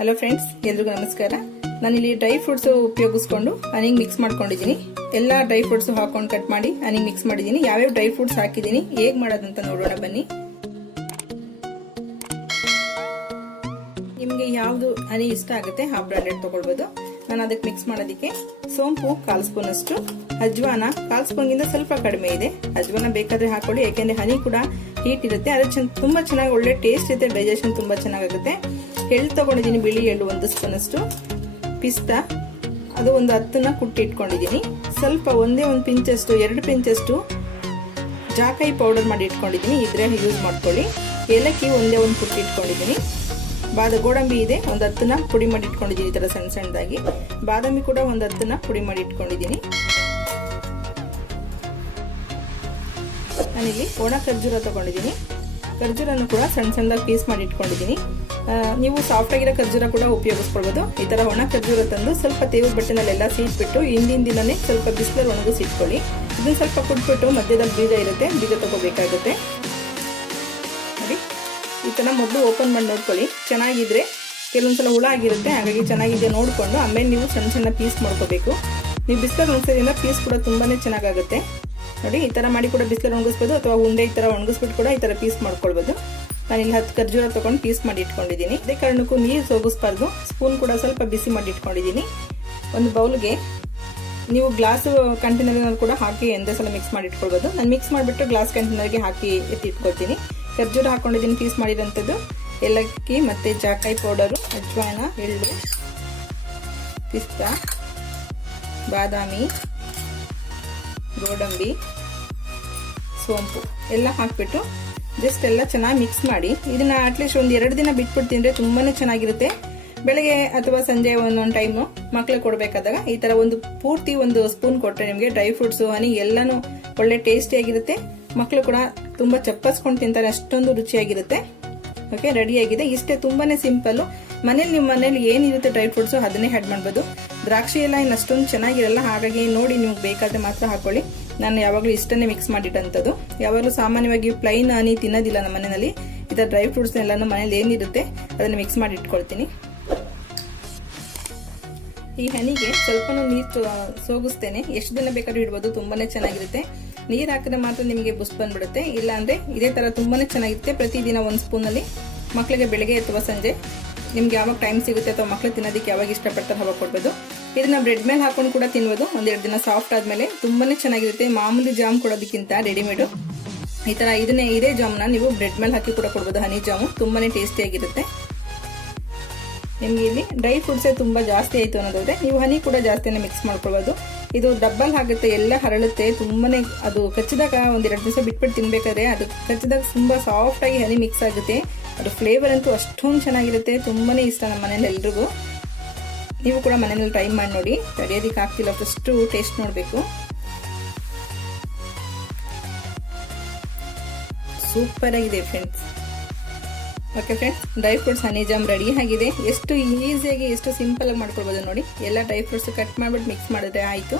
Hello friends ಎಲ್ರಿಗೂ ನಮಸ್ಕಾರ. ನಾನಿಲ್ಲಿ ಡ್ರೈ ಫ್ರೂಟ್ಸ್ ಉಪಯೋಗಿಸ್ಕೊಂಡು ಹನಿಗೆ ಮಿಕ್ಸ್ ಮಾಡ್ಕೊಂಡಿದ್ದೀನಿ. ಎಲ್ಲ ಡ್ರೈ ಫ್ರೂಟ್ಸ್ ಹಾಕೊಂಡು ಕಟ್ ಮಾಡಿ ಹನಿಗೆ ಮಿಕ್ಸ್ ಮಾಡಿದ್ದೀನಿ. ಯಾವ್ಯಾವ ಡ್ರೈ ಫ್ರೂಟ್ಸ್ ಹಾಕಿದ್ದೀನಿ, ಹೇಗೆ ಮಾಡೋದಂತ ನೋಡೋಣ ಬನ್ನಿ. ನಿಮಗೆ ಯಾವುದು ಹನಿ ಇಷ್ಟ ಆಗುತ್ತೆ ಆ ಬ್ರಾಂಡೆಡ್ ತಗೊಳ್ಬೋದು. ನಾನು ಅದಕ್ಕೆ ಮಿಕ್ಸ್ ಮಾಡೋದಕ್ಕೆ ಸೋಂಪು, ಕಾಲು ಸ್ಪೂನ್ ಅಷ್ಟು, ಅಜ್ವಾನ. ಕಾಲು ಸ್ಪೂನ್ಗಿಂತ ಸ್ವಲ್ಪ ಕಡಿಮೆ ಇದೆ. ಅಜ್ವಾನ ಬೇಕಾದ್ರೆ ಹಾಕೊಳ್ಳಿ, ಯಾಕೆಂದರೆ ಹನಿ ಕೂಡ ಹೀಟ್ ಇರುತ್ತೆ. ಅದು ಚೆನ್ನ ತುಂಬಾ ಚೆನ್ನಾಗಿ ಒಳ್ಳೆ ಟೇಸ್ಟ್ ಇರುತ್ತೆ ಡೈಜೆಷನ್ ತುಂಬಾ ಚೆನ್ನಾಗುತ್ತೆ ಎಳ್ಳು ತಗೊಂಡಿದ್ದೀನಿ, ಬಿಳಿ ಎಳ್ಳು ಒಂದು ಸ್ಪೂನ್ ಅಷ್ಟು ಪಿಸ್ತಾ. ಅದು ಒಂದು ಹತ್ತನ್ನ ಕುಟ್ಟಿ ಇಟ್ಕೊಂಡಿದ್ದೀನಿ. ಸ್ವಲ್ಪ ಒಂದೇ ಒಂದು ಪಿಂಚಷ್ಟು, ಎರಡು ಪಿಂಚಷ್ಟು ಜಾಕಾಯಿ ಪೌಡರ್ ಮಾಡಿ ಇಟ್ಕೊಂಡಿದ್ದೀನಿ. ಇದ್ರೆ ಯೂಸ್ ಮಾಡ್ಕೊಳ್ಳಿ. ಏಲಕ್ಕಿ ಒಂದೇ ಒಂದು ಪುಟ್ಟಿ ಇಟ್ಕೊಂಡಿದ್ದೀನಿ. ಬಾದ ಗೋಡಂಬಿ ಇದೆ, ಒಂದು ಹತ್ತನ್ನ ಪುಡಿ ಮಾಡಿ ಇಟ್ಕೊಂಡಿದ್ದೀನಿ ಈ ಥರ ಸಣ್ಣ ಸಣ್ಣದಾಗಿ. ಬಾದಾಮಿ ಕೂಡ ಒಂದು ಹತ್ತನ್ನ ಪುಡಿ ಮಾಡಿ ಇಟ್ಕೊಂಡಿದ್ದೀನಿ. ನಾನಿಲ್ಲಿ ಒಣ ಖರ್ಜೂರ ತಗೊಂಡಿದ್ದೀನಿ. ಖರ್ಜೂರನ್ನು ಕೂಡ ಸಣ್ಣ ಸಣ್ಣದಾಗಿ ಪೀಸ್ ಮಾಡಿ ಇಟ್ಕೊಂಡಿದ್ದೀನಿ. ನೀವು ಸಾಫ್ಟ್ ಆಗಿರೋ ಖರ್ಜೂರ ಕೂಡ ಉಪಯೋಗಿಸ್ಕೊಳ್ಬೋದು. ಈ ಥರ ಒಣ ಖರ್ಜೂರ ತಂದು ಸ್ವಲ್ಪ ತೇವು ಬಟ್ಟೆನಲ್ಲೆಲ್ಲ ಸೀಟ್ಬಿಟ್ಟು ಹಿಂದಿನ ದಿನನೇ ಸ್ವಲ್ಪ ಬಿಸಿಲಲ್ಲಿ ಒಣಗಿಸಿ ಇಟ್ಕೊಳ್ಳಿ ಇದನ್ನು ಸ್ವಲ್ಪ ಕುಟ್ಬಿಟ್ಟು ಮಧ್ಯದಲ್ಲಿ ಬೀಜ ಇರುತ್ತೆ, ಬೀಜ ತಗೋಬೇಕಾಗುತ್ತೆ. ನೋಡಿ, ಈ ಥರ ಮೊದಲು ಓಪನ್ ಮಾಡಿ ನೋಡ್ಕೊಳ್ಳಿ. ಚೆನ್ನಾಗಿದ್ರೆ ಕೆಲವೊಂದ್ಸಲ ಹುಳ ಆಗಿರುತ್ತೆ, ಹಾಗಾಗಿ ಚೆನ್ನಾಗಿದೆ ನೋಡಿಕೊಂಡು ಆಮೇಲೆ ನೀವು ಸಣ್ಣ ಸಣ್ಣ ಪೀಸ್ ಮಾಡ್ಕೋಬೇಕು. ನೀವು ಬಿಸಿಲಲ್ಲಿ ಒಣಗಿಸೋದ್ರಿಂದ ಪೀಸ್ ಕೂಡ ತುಂಬಾ ಚೆನ್ನಾಗಾಗುತ್ತೆ. ನೋಡಿ, ಈ ಥರ ಮಾಡಿ ಕೂಡ ಬಿಸಿಲಲ್ಲಿ ಒಣಗಿಸ್ಬೋದು, ಅಥವಾ ಉಂಡೆ ಈ ಥರ ಒಣಗಿಸ್ಬಿಟ್ಟು ಕೂಡ ಈ ಥರ ಪೀಸ್ ಮಾಡ್ಕೊಳ್ಬೋದು. ನಾನು ಇಲ್ಲಿ ಹತ್ತು ಖರ್ಜೂರ ತಗೊಂಡು ಪೀಸ್ ಮಾಡಿ ಇಟ್ಕೊಂಡಿದ್ದೀನಿ. ಅದೇ ಕಾರಣಕ್ಕೂ ನೀರು ಸೋಗಿಸ್ಬಾರ್ದು. ಸ್ಪೂನ್ ಕೂಡ ಸ್ವಲ್ಪ ಬಿಸಿ ಮಾಡಿ ಇಟ್ಕೊಂಡಿದ್ದೀನಿ. ಒಂದು ಬೌಲ್ಗೆ ನೀವು ಗ್ಲಾಸ್ ಕಂಟೈನರ್ನಲ್ಲಿ ಕೂಡ ಹಾಕಿ ಎಂದೇ ಸಲ ಮಿಕ್ಸ್ ಮಾಡಿ ಇಟ್ಕೊಳ್ಬೋದು. ನಾನು ಮಿಕ್ಸ್ ಮಾಡಿಬಿಟ್ಟು ಗ್ಲಾಸ್ ಕಂಟೈನರ್ಗೆ ಹಾಕಿ ಎತ್ತಿಟ್ಕೊಳ್ತೀನಿ ಖರ್ಜೂರ ಹಾಕೊಂಡಿದ್ದೀನಿ, ಪೀಸ್ ಮಾಡಿರೋಂಥದ್ದು. ಏಲಕ್ಕಿ ಮತ್ತು ಜಾಕಾಯಿ ಪೌಡರು, ಅಜ್ವಾನ, ಎಳ್ಳು, ಪಿಸ್ತಾ, ಬಾದಾಮಿ, ಗೋಡಂಬಿ, ಸೋಂಪು ಎಲ್ಲ ಹಾಕ್ಬಿಟ್ಟು ಜಸ್ಟ್ ಎಲ್ಲ ಚೆನ್ನಾಗಿ ಮಿಕ್ಸ್ ಮಾಡಿ. ಇದನ್ನ ಅಟ್ಲೀಸ್ಟ್ ಒಂದು ಎರಡು ದಿನ ಬಿಟ್ಬಿಟ್ಟು ತಿಂದ್ರೆ ತುಂಬಾನೇ ಚೆನ್ನಾಗಿರುತ್ತೆ. ಬೆಳಗ್ಗೆ ಅಥವಾ ಸಂಜೆ ಒಂದೊಂದು ಟೈಮು ಮಕ್ಳಿಗೆ ಕೊಡಬೇಕಾದಾಗ ಈ ತರ ಒಂದು ಪೂರ್ತಿ ಒಂದು ಸ್ಪೂನ್ ಕೊಟ್ಟರೆ ನಿಮಗೆ ಡ್ರೈ ಫ್ರೂಟ್ಸು ಹನಿ ಎಲ್ಲಾನು ಒಳ್ಳೆ ಟೇಸ್ಟಿಯಾಗಿರುತ್ತೆ ಮಕ್ಕಳು ಕೂಡ ತುಂಬಾ ಚಪ್ಪಸ್ಕೊಂಡು ತಿಂತಾರೆ, ಅಷ್ಟೊಂದು ರುಚಿಯಾಗಿರುತ್ತೆ. ಓಕೆ ರೆಡಿ ಆಗಿದೆ. ಇಷ್ಟೇ ತುಂಬಾನೇ ಸಿಂಪಲ್ ಮನೇಲಿ ನಿಮ್ಮ ಮನೇಲಿ ಏನಿರುತ್ತೆ ಡ್ರೈ ಫ್ರೂಟ್ಸು ಅದನ್ನೇ ಹ್ಯಾಡ್ ಮಾಡ್ಬೋದು. ದ್ರಾಕ್ಷಿ ಎಲ್ಲ ಅಷ್ಟೊಂದು ಚೆನ್ನಾಗಿರಲ್ಲ, ಹಾಗಾಗಿ ನೋಡಿ ನಿಮ್ಗೆ ಬೇಕಾದ್ರೆ ಮಾತ್ರ ಹಾಕೊಳ್ಳಿ. ನಾನು ಯಾವಾಗಲೂ ಇಷ್ಟನ್ನೇ ಮಿಕ್ಸ್ ಮಾಡಿಟ್ಟಂಥದ್ದು. ಯಾವಾಗಲೂ ಸಾಮಾನ್ಯವಾಗಿ ಪ್ಲೈನ್ ಹನಿ ತಿನ್ನೋದಿಲ್ಲ ನಮ್ಮ ಮನೆಯಲ್ಲಿ. ಈ ಥರ ಡ್ರೈ ಫ್ರೂಟ್ಸ್ ನಮ್ಮ ಮನೇಲಿ ಏನಿರುತ್ತೆ, ಅದನ್ನು ಮಿಕ್ಸ್ ಮಾಡಿ ಇಟ್ಕೊಳ್ತೀನಿ ಈ ಹನಿಗೆ ಸ್ವಲ್ಪನೂ ನೀರು ಸೋಗಿಸ್ತೇನೆ. ಎಷ್ಟು ದಿನ ಬೇಕಾದ್ರೂ ಇಡ್ಬೋದು ತುಂಬಾ ಚೆನ್ನಾಗಿರುತ್ತೆ. ನೀರು ಹಾಕಿದ್ರೆ ಮಾತ್ರ ನಿಮಗೆ ಬುಸ್ ಬಂದ್ಬಿಡುತ್ತೆ. ಇಲ್ಲಾಂದರೆ ಇದೇ ಥರ ತುಂಬಾ ಚೆನ್ನಾಗಿರುತ್ತೆ. ಪ್ರತಿದಿನ ಒಂದು ಸ್ಪೂನಲ್ಲಿ ಮಕ್ಕಳಿಗೆ ಬೆಳಗ್ಗೆ ಅಥವಾ ಸಂಜೆ. ನಿಮ್ಗೆ ಯಾವಾಗ ಟೈಮ್ ಸಿಗುತ್ತೆ ಅಥವಾ ಮಕ್ಕಳು ತಿನ್ನೋದಕ್ಕೆ ಯಾವಾಗ ಇಷ್ಟಪಡ್ತಾರೆ ಅವಾಗ ಕೊಡ್ಬೋದು. ಇದನ್ನ ಬ್ರೆಡ್ ಮೇಲೆ ಹಾಕೊಂಡು ಕೂಡ ತಿನ್ಬೋದು. ಒಂದೆರಡು ದಿನ ಸಾಫ್ಟ್ ಆದ್ಮೇಲೆ ತುಂಬಾನೇ ಚೆನ್ನಾಗಿರುತ್ತೆ. ಮಾಮೂಲಿ ಜಾಮ್ ಕೊಡೋದಕ್ಕಿಂತ ರೆಡಿಮೇಡು. ಈ ತರ ಇದನ್ನೇ ಇದೇ ಜಾಮ್ನ ನೀವು ಬ್ರೆಡ್ ಮೇಲೆ ಹಾಕಿ ಕೂಡ ಕೊಡ್ಬೋದು. ಹನಿ ಜಾಮು ತುಂಬಾನೇ ಟೇಸ್ಟಿಯಾಗಿರುತ್ತೆ ನಿಮ್ಗೆ ಇಲ್ಲಿ ಡ್ರೈ ಫ್ರೂಟ್ಸೇ ತುಂಬಾ ಜಾಸ್ತಿ ಆಯಿತು ಅನ್ನೋದಾದ್ರೆ ನೀವು ಹನಿ ಕೂಡ ಜಾಸ್ತಿನೇ ಮಿಕ್ಸ್ ಮಾಡ್ಕೊಳ್ಬೋದು. ಇದು ಡಬ್ಬಲ್ ಆಗುತ್ತೆ ಎಲ್ಲ ಹರಳುತ್ತೆ, ತುಂಬಾನೇ ಅದು ಕಚ್ಚಿದಾಗ ಒಂದೆರಡು ದಿವಸ ಬಿಟ್ಬಿಟ್ಟು ತಿನ್ಬೇಕಾದ್ರೆ ಅದು ಕಚ್ಚಿದಾಗ ತುಂಬಾ ಸಾಫ್ಟ್ ಆಗಿ ಹನಿ ಮಿಕ್ಸ್ ಆಗುತ್ತೆ. ಅದು ಫ್ಲೇವರ್ ಅಂತೂ ಅಷ್ಟೊಂದು ಚೆನ್ನಾಗಿರುತ್ತೆ. ತುಂಬಾನೇ ಇಷ್ಟ ನಮ್ಮ ಮನೇಲಿ ಎಲ್ರಿಗೂ. ನೀವು ಕೂಡ ಮನೆಯಲ್ಲಿ ಟ್ರೈ ಮಾಡಿ ನೋಡಿ. ತಡೆಯೋದಕ್ಕೆ ಆಗ್ತಿಲ್ಲ ಫಸ್ಟು ಟೇಸ್ಟ್ ನೋಡಬೇಕು. ಸೂಪರ್ ಆಗಿದೆ friends okay friends dry fruits honey jam ready ಆಗಿದೆ. ಎಷ್ಟು ಈಸಿಯಾಗಿ ಎಷ್ಟು ಸಿಂಪಲ್ ಆಗಿ ಮಾಡ್ಕೊಳ್ಬೋದು ನೋಡಿ. ಎಲ್ಲ ಡ್ರೈ ಫ್ರೂಟ್ಸ್ ಕಟ್ ಮಾಡಿಬಿಟ್ಟು ಮಿಕ್ಸ್ ಮಾಡಿದ್ರೆ ಆಯಿತು.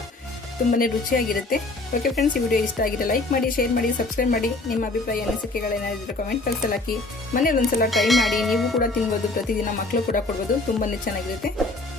ತುಂಬಾ ರುಚಿಯಾಗಿರುತ್ತೆ. ಓಕೆ ಫ್ರೆಂಡ್ಸ್ ಈ ವಿಡಿಯೋ ಇಷ್ಟ ಆಗಿದೆ ಲೈಕ್ ಮಾಡಿ ಶೇರ್ ಮಾಡಿ ಸಬ್ಸ್ಕ್ರೈಬ್ ಮಾಡಿ. ನಿಮ್ಮ ಅಭಿಪ್ರಾಯ ಅನಿಸಿಕೆಗಳೇನಾದರೂ ಕಮೆಂಟ್ ಬಾಕ್ಸಲ್ಲಿ ಹಾಕಿ. ಮನೇಲಿ ಒಂದ್ಸಲ ಟ್ರೈ ಮಾಡಿ. ನೀವು ಕೂಡ ತಿನ್ಬೋದು, ಪ್ರತಿದಿನ ಮಕ್ಕಳು ಕೂಡ ಕೊಡ್ಬೋದು. ತುಂಬಾ ಚೆನ್ನಾಗಿರುತ್ತೆ.